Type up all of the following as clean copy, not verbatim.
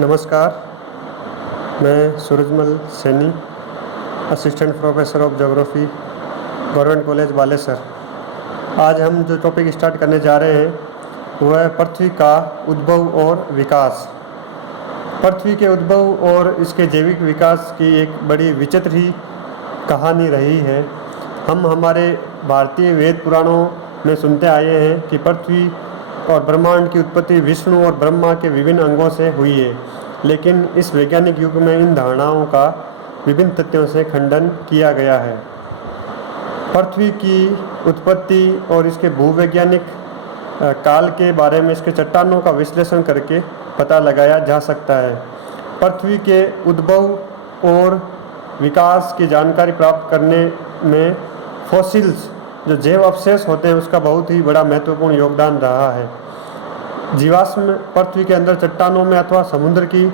नमस्कार, मैं Surajmal Saini, assistant professor of geography, government college Balesar. आज हम जो टॉपिक स्टार्ट करने जा रहे हैं वह है पृथ्वी का उद्भव और विकास। पृथ्वी के उद्भव और इसके जैविक विकास की एक बड़ी विचित्र ही कहानी रही है। हम हमारे भारतीय वेद पुराणों में सुनते आए हैं कि पृथ्वी और ब्रह्मांड की उत्पत्ति विष्णु और ब्रह्मा के विभिन्न अंगों से हुई है, लेकिन इस वैज्ञानिक युग में इन धारणाओं का विभिन्न तथ्यों से खंडन किया गया है। पृथ्वी की उत्पत्ति और इसके भूवैज्ञानिक काल के बारे में इसके चट्टानों का विश्लेषण करके पता लगाया जा सकता है। पृथ्वी के उद्भव और विकास की जानकारी प्राप्त करने में फॉसिल्स जो जैव अवशेष होते हैं उसका बहुत ही बड़ा महत्वपूर्ण योगदान रहा है। जीवाश्म पृथ्वी के अंदर चट्टानों में अथवा समुद्र की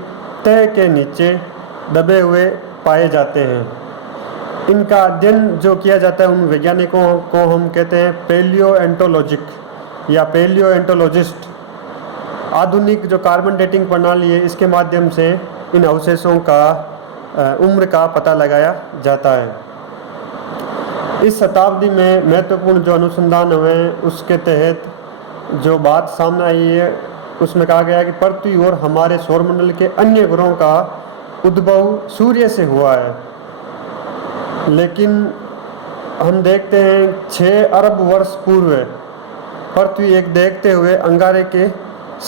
तह के नीचे दबे हुए पाए जाते हैं। इनका अध्ययन जो किया जाता है उन वैज्ञानिकों को हम कहते हैं पैलियोएंटोलॉजिक या पैलियोएंटोलॉजिस्ट। आधुनिक जो कार्बन डेटिंग प्रणाली है इसके माध्यम से इन अवशेषों का उम्र का पता लगाया जाता है। इस शताब्दी में महत्वपूर्ण जो अनुसंधान हुए उसके तहत जो बात सामने आई है उसमें कहा गया है कि पृथ्वी और हमारे सौरमंडल के अन्य ग्रहों का उद्भव सूर्य से हुआ है। लेकिन हम देखते हैं 6 अरब वर्ष पूर्व पृथ्वी एक देखते हुए अंगारे के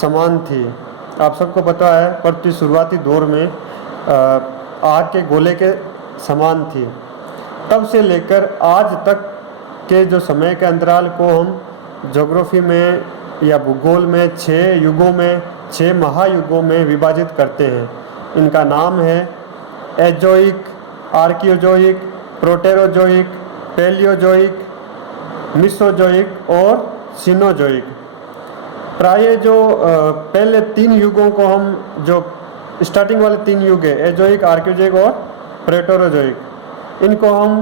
समान थी। आप सबको पता है पृथ्वी शुरुआती दौर में आग के गोले के समान थी। तब से लेकर आज तक के जो समय के अंतराल को हम ज्योग्राफी में या भूगोल में 6 युगों में 6 महायुगों में विभाजित करते हैं। इनका नाम है Azoic, Archaeozoic, Proterozoic, Palaeozoic, Mesozoic और सिनोजोइक। प्राय जो पहले 3 युगों को हम जो स्टार्टिंग वाले 3 युग है एजोइक, आर्कियोजोइक और प्रोटेरोजोइक, इनको हम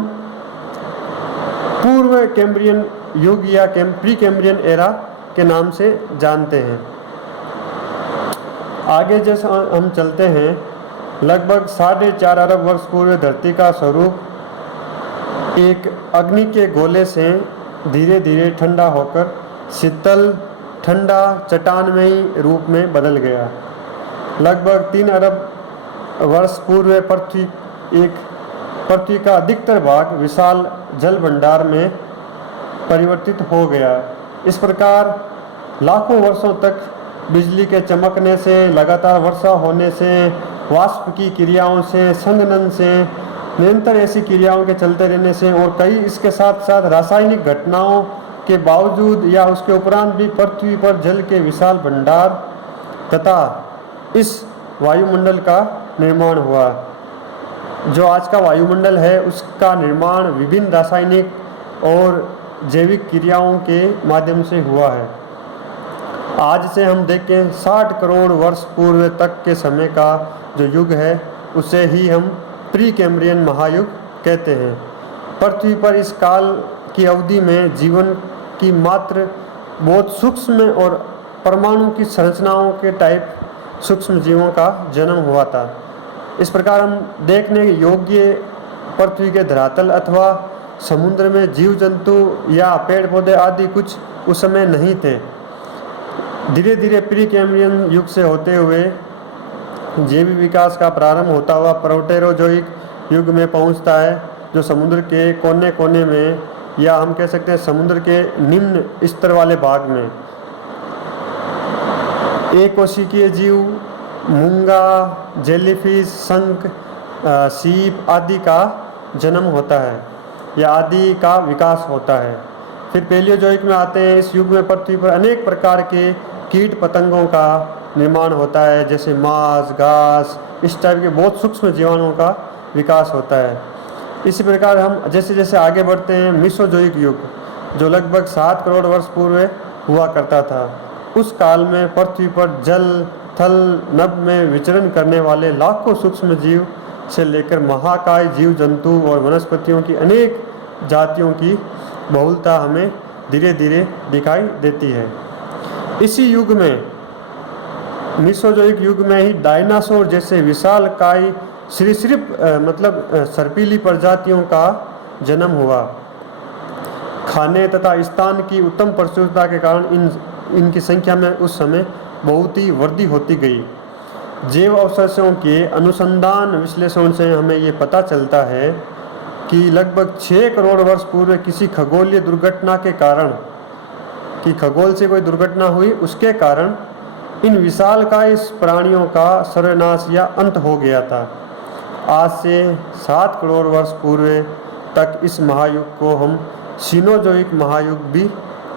पूर्व कैम्ब्रियन युग या प्री कैम्ब्रियन एरा के नाम से जानते हैं। आगे जैसे हम चलते हैं, लगभग 4.5 अरब वर्ष पूर्व धरती का स्वरूप एक अग्नि के गोले से धीरे धीरे ठंडा होकर शीतल ठंडा चट्टानमयी रूप में बदल गया। लगभग 3 अरब वर्ष पूर्व पृथ्वी का अधिकतर भाग विशाल जल भंडार में परिवर्तित हो गया। इस प्रकार लाखों वर्षों तक बिजली के चमकने से, लगातार वर्षा होने से, वाष्प की क्रियाओं से, संघनन से, निरंतर ऐसी क्रियाओं के चलते रहने से और कई इसके साथ साथ रासायनिक घटनाओं के बावजूद या उसके उपरांत भी पृथ्वी पर जल के विशाल भंडार तथा इस वायुमंडल का निर्माण हुआ। जो आज का वायुमंडल है उसका निर्माण विभिन्न रासायनिक और जैविक क्रियाओं के माध्यम से हुआ है। आज से हम देखें 60 करोड़ वर्ष पूर्व तक के समय का जो युग है उसे ही हम प्री कैम्ब्रियन महायुग कहते हैं। पृथ्वी पर इस काल की अवधि में जीवन की मात्र बहुत सूक्ष्म और परमाणु की संरचनाओं के टाइप सूक्ष्म जीवों का जन्म हुआ था। इस प्रकार हम देखने योग्य पृथ्वी के धरातल अथवा समुद्र में जीव जंतु या पेड़ पौधे आदि कुछ उस समय नहीं थे। धीरे धीरे प्री कैम्ब्रियन युग से होते हुए जैविक विकास का प्रारंभ होता हुआ प्रोटेरोजोइक युग में पहुंचता है, जो समुद्र के कोने कोने में या हम कह सकते हैं समुद्र के निम्न स्तर वाले भाग में एकोशिकीय जीव, मूंगा, जेलीफिश, शंख, सीप आदि का जन्म होता है या आदि का विकास होता है। फिर पैलियोजोइक में आते हैं। इस युग में पृथ्वी पर अनेक प्रकार के कीट पतंगों का निर्माण होता है, जैसे मांस, घास, इस टाइप के बहुत सूक्ष्म जीवाणुओं का विकास होता है। इसी प्रकार हम जैसे जैसे आगे बढ़ते हैं, मिसोजोइक युग जो लगभग 7 करोड़ वर्ष पूर्व हुआ करता था। उस काल में पृथ्वी पर जल थल नभ में विचरण करने वाले लाखों सूक्ष्म जीव से लेकर महाकाय जीव जंतु और वनस्पतियों की अनेक जातियों की बहुलता हमें धीरे धीरे दिखाई देती है। इसी युग में मीसोजोइक युग में ही डायनासोर जैसे विशालकाय सरीसृप सर्पीली प्रजातियों का जन्म हुआ। खाने तथा स्थान की उत्तम प्रचुरता के कारण इनकी संख्या में उस समय बहुत ही वृद्धि होती गई। जैव अवशेषों के अनुसंधान विश्लेषण से हमें ये पता चलता है कि लगभग 6 करोड़ वर्ष पूर्व किसी खगोलीय दुर्घटना के कारण, कि खगोल से कोई दुर्घटना हुई, उसके कारण इन विशालकाय प्राणियों का सर्वनाश या अंत हो गया था। आज से 7 करोड़ वर्ष पूर्व तक इस महायुग को हम सीनोजोइक महायुग भी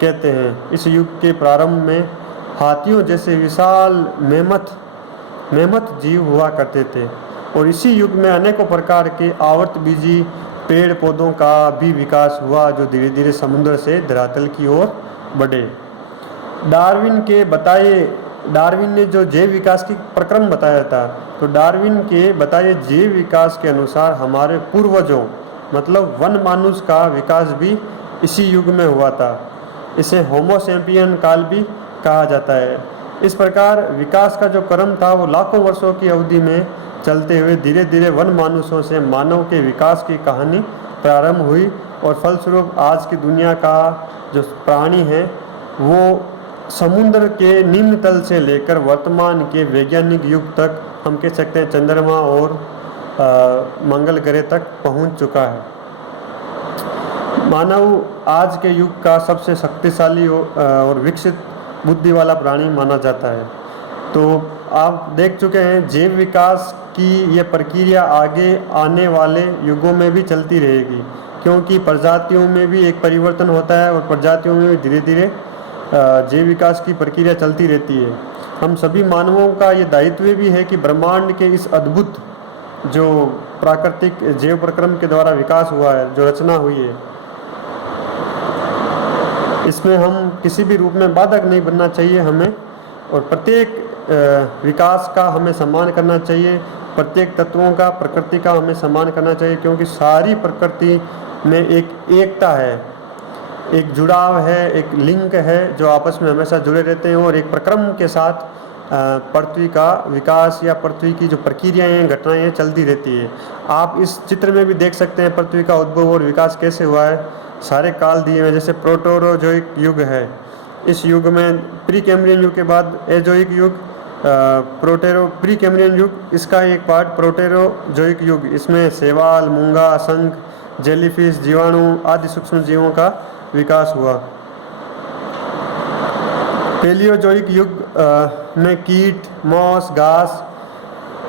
कहते हैं। इस युग के प्रारंभ में हाथियों जैसे विशाल मेमथ जीव हुआ करते थे और इसी युग में अनेकों प्रकार के आवर्तबीजी पेड़ पौधों का भी विकास हुआ, जो धीरे धीरे समुद्र से धरातल की ओर बढ़े। डार्विन ने जो जैव विकास की प्रक्रम बताया था, तो डार्विन के बताए जैव विकास के अनुसार हमारे पूर्वजों मतलब वन मानुष का विकास भी इसी युग में हुआ था। इसे होमो सैपियन काल भी कहा जाता है। इस प्रकार विकास का जो क्रम था वो लाखों वर्षों की अवधि में चलते हुए धीरे धीरे वन मानुषों से मानव के विकास की कहानी प्रारंभ हुई और फलस्वरूप आज की दुनिया का जो प्राणी है वो समुद्र के निम्न तल से लेकर वर्तमान के वैज्ञानिक युग तक, हम कह सकते हैं चंद्रमा और मंगल ग्रह तक पहुंच चुका है। मानव आज के युग का सबसे शक्तिशाली और विकसित बुद्धि वाला प्राणी माना जाता है। तो आप देख चुके हैं जैव विकास की यह प्रक्रिया आगे आने वाले युगों में भी चलती रहेगी, क्योंकि प्रजातियों में भी एक परिवर्तन होता है और प्रजातियों में भी धीरे धीरे जैव विकास की प्रक्रिया चलती रहती है। हम सभी मानवों का ये दायित्व भी है कि ब्रह्मांड के इस अद्भुत जो प्राकृतिक जैव प्रक्रम के द्वारा विकास हुआ है, जो रचना हुई है, इसमें हम किसी भी रूप में बाधक नहीं बनना चाहिए हमें, और प्रत्येक विकास का हमें सम्मान करना चाहिए, प्रत्येक तत्वों का, प्रकृति का हमें सम्मान करना चाहिए, क्योंकि सारी प्रकृति में एक एकता है, एक जुड़ाव है, एक लिंक है जो आपस में हमेशा जुड़े रहते हैं और एक प्रक्रम के साथ पृथ्वी का विकास या पृथ्वी की जो प्रक्रियाएँ हैं, घटनाएँ हैं, चलती रहती है। आप इस चित्र में भी देख सकते हैं पृथ्वी का उद्भव और विकास कैसे हुआ है। सारे काल दिए हुए, जैसे प्रोटोरोजोइक युग है, इस युग में प्री कैम्ब्रियन युग के बाद एजोइक युग, प्री कैम्ब्रियन युग, इसका एक पार्ट प्रोटेरोजोइक युग, इसमें शैवाल, मूंगा, शंख, जेलीफिश, जीवाणु आदि सूक्ष्म जीवों का विकास हुआ। पैलियोजोइक युग में कीट, मॉस, घास,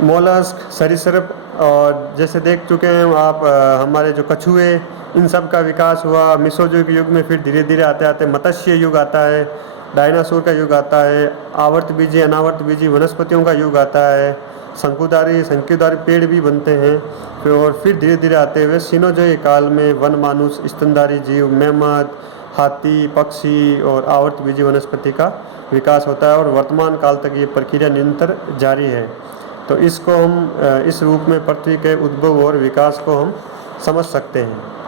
मोलस्क, सरीसृप और जैसे देख चुके हैं आप हमारे जो कछुए, इन सब का विकास हुआ। मीसोजोइक युग में फिर धीरे धीरे आते आते मत्स्य युग आता है, डायनासोर का युग आता है, आवर्तबीजी अनावर्तबीजी वनस्पतियों का युग आता है, शंकुधारी पेड़ भी बनते हैं। फिर धीरे धीरे आते हुए सीनोजोइक काल में वन मानुष, स्तनधारी जीव, मेमथ, हाथी, पक्षी और आवर्तबीजी वनस्पति का विकास होता है और वर्तमान काल तक ये प्रक्रिया निरंतर जारी है। तो इसको हम इस रूप में पृथ्वी के उद्भव और विकास को हम समझ सकते हैं।